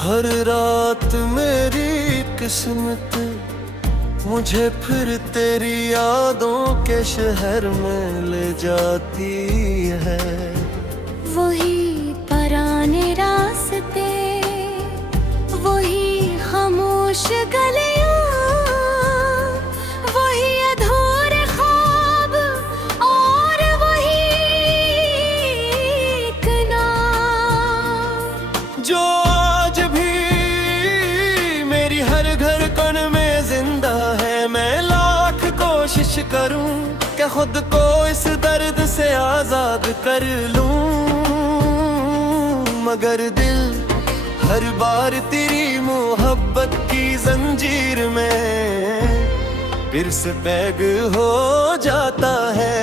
हर रात मेरी किस्मत मुझे फिर तेरी यादों के शहर में ले जाती है। वही पुराने रास्ते, वही खामोश गलियां, वही अधूरे ख्वाब और वही एक नाम जो आज भी मेरी हर घर कण में जिंदा है। मैं लाख कोशिश करूं कि खुद को इस दर्द से आजाद कर लूं, मगर दिल हर बार तेरी मोहब्बत की जंजीर में फिर से कैद हो जाता है।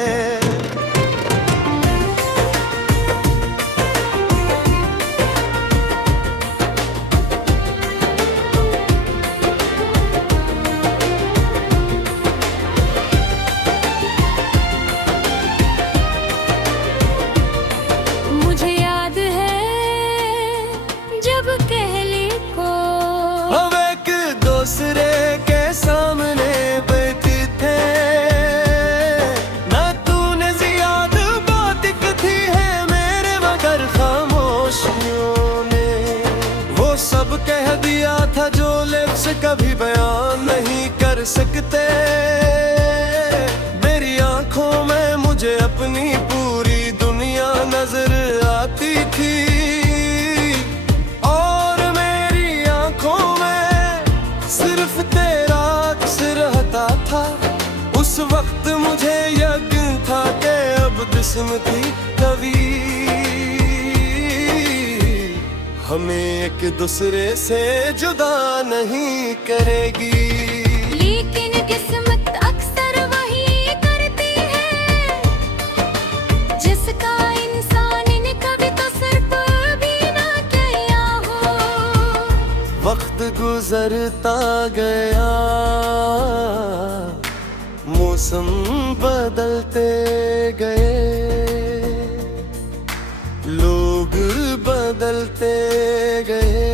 दूसरे के सामने बैठे थे, ना तूने जियाद बात की है मेरे मगर खामोशियों ने वो सब कह दिया था जो लिप्स कभी बयान नहीं कर सकते। मेरी आंखों में मुझे अपनी पूरी दुनिया नजर आती थी और मेरी आंखों में सिर्फ तेरा अक्स रहता था। उस वक्त मुझे यकीन था कि अब किस्मती कभी हमें एक दूसरे से जुदा नहीं करेगी। लेकिन किस्मत अक्सर वही करती है जिसका इंसान ने कभी तसव्वुर भी ना किया हो। वक्त गुजरता गया, मौसम बदलते गए, लोग बदलते गए,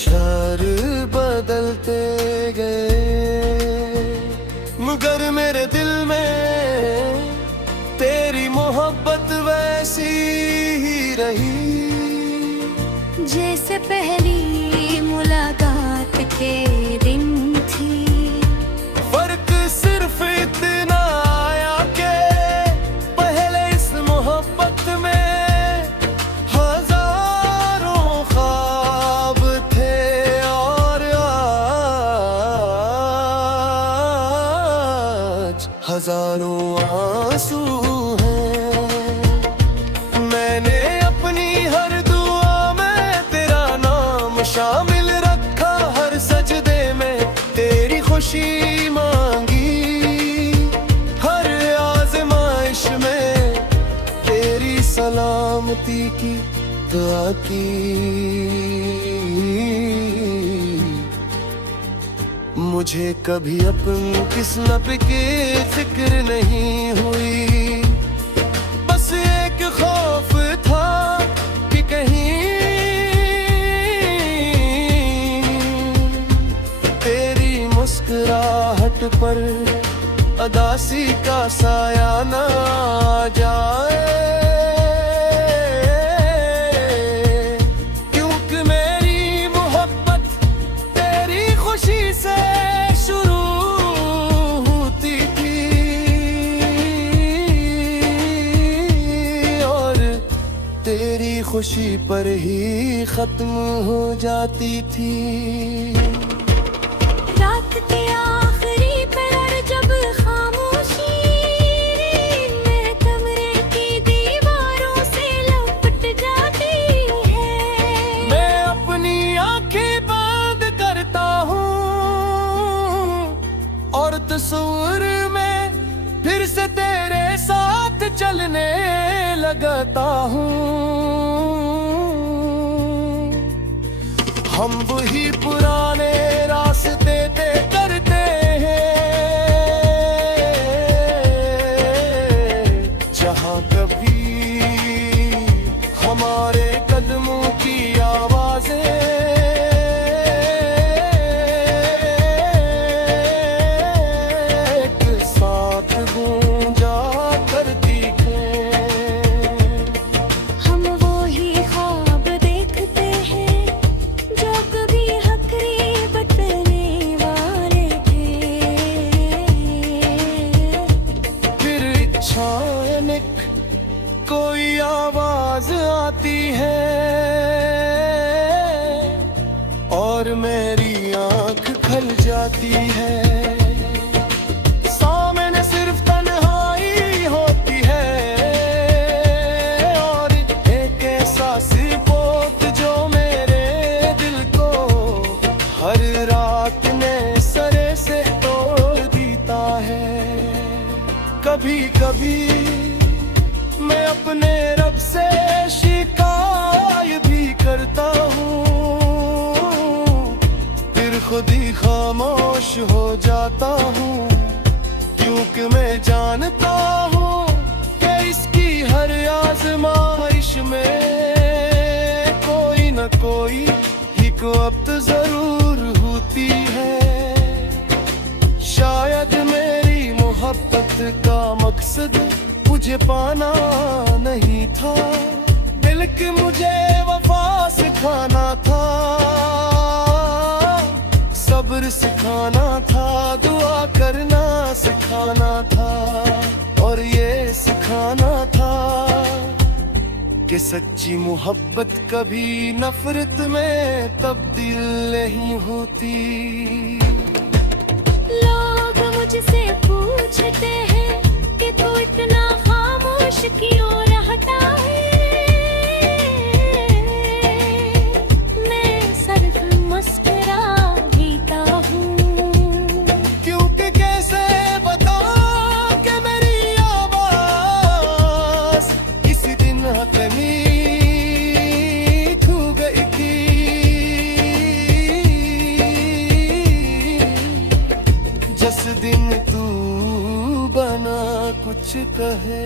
शहर बदलते गए, मगर मेरे दिल में तेरी मोहब्बत वैसी ही रही जैसे पहली मुलाकात के दिन थी। फर्क सिर्फ इतना आया कि पहले इस मोहब्बत में हजारों ख्वाब थे और आज हजारों आंसू हैं। मैंने अपनी हर दुआ में तेरा नाम शामिल रखा, हर सजदे में तेरी खुशी मांगी, हर आज़माइश में तेरी सलामती की दुआ की। मुझे कभी अपनी किस्मत की फिक्र नहीं हुई, बस एक खौफ था कि कहीं तेरी मुस्कुराहट पर अदासी का साया न आ जाए, क्योंकि मेरी मोहब्बत तेरी खुशी से शुरू होती थी और तेरी खुशी पर ही खत्म हो जाती थी। रात के आखिरी पहर जब खामोशी मेरे कमरे की दीवारों से लपट जाती है, मैं अपनी आंखें बंद करता हूँ और तस्वीर में फिर से तेरे साथ चलने लगता हूँ। हम वही पुराने रास्ते तय करते हैं जहाँ कभी हमारे कदमों की आवाजें एक साथ गूंजा करती हैं। हम वो ही ख्वाब देखते हैं जो कभी हकरी बतने वाले थे। फिर अचानक कोई आवाज आती है और मेरी आंख खल जाती है। सामने सिर्फ तन्हाई होती है और एक ऐसा सिपोत जो मेरे दिल को हर रात ने सरे से तोड़ देता है। कभी कभी मैं अपने रब से शिकायत भी करता हूँ, फिर खुद ही खामोश हो जाता हूँ, क्योंकि मैं जानता हूँ कि इसकी हर आजमाइश में कोई न कोई हिकमत जरूर होती है। शायद मेरी मोहब्बत का मकसद मुझे पाना नहीं था, बल्कि मुझे वफा सिखाना था, सब्र सिखाना था, दुआ करना सिखाना था और ये सिखाना था कि सच्ची मोहब्बत कभी नफरत में तब्दील नहीं होती। लोग मुझसे पूछते हैं कि तू इतना खामोश क्यों रहता है। मैं सिर्फ मुस्कुरा देता हूँ, क्योंकि कैसे बताऊं कि मेरी आवाज इस दिन हथनी खो गई थी। जिस दिन तू बना कुछ कहे